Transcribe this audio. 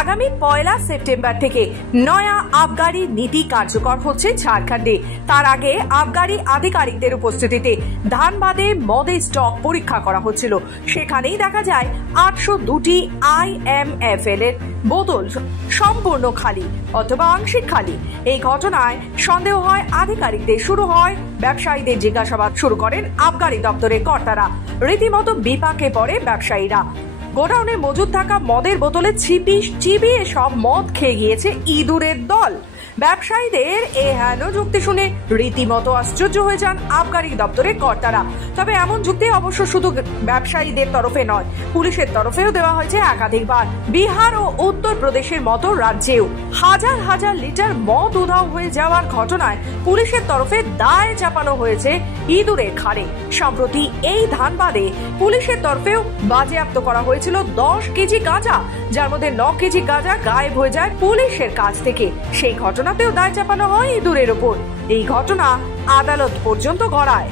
আগামী 1 সেপ্টেম্বর থেকে নয়া আবগারি নীতি কার্যকর হচ্ছে ঝাড়খণ্ডে। তার আগে আবগারি আধিকারিকদের উপস্থিতিতে ধানবাদে মদের স্টক পরীক্ষা করা হচ্ছিল। সেখানেই দেখা যায় 802টি IMFL এর বোতল সম্পূর্ণ খালি অথবা আংশিক খালি। এই ঘটনায় সন্দেহ হয় আধিকারিকদের, শুরু হয় ব্যবসায়ীদের জিজ্ঞাসাবাদ শুরু করেন আবগারি দপ্তরের কর্তারা। রীতিমতো বিপাকে পড়ে ব্যবসায়ীরা। গোডাউনে মজুদ থাকা মদের বোতলে চিবিয়ে সব মদ খেয়ে গিয়েছে ইঁদুরের দল। ব্যবসায়ীদের এ হেন যুক্তি শুনে রীতিমতো আশ্চর্য হয়ে যান আবগারি দপ্তরের কর্তারা। তবে এমন যুক্তি অবশ্য শুধু ব্যবসায়ীদের তরফে নয়, পুলিশের তরফেও দেওয়া হয়েছে একাধিকবার। বিহার ও উত্তরপ্রদেশের মতো রাজ্যেও হাজার হাজার লিটার মদ উধাও হয়ে যাওয়ার ঘটনায় পুলিশের তরফে দায় চাপানো হয়েছে ইঁদুরের ঘাড়ে। সম্প্রতি এই ধানবাদে পুলিশের তরফেও বাজেয়াপ্ত করা হয়েছিল 10 কেজি গাঁজা, যার মধ্যে 9 কেজি গাঁজা গায়েব হয়ে যায় পুলিশের কাছ থেকে। সেই ঘটনাতেও দায় চাপানো হয় ইঁদুরের ওপর। এই ঘটনা আদালত পর্যন্ত গড়ায়।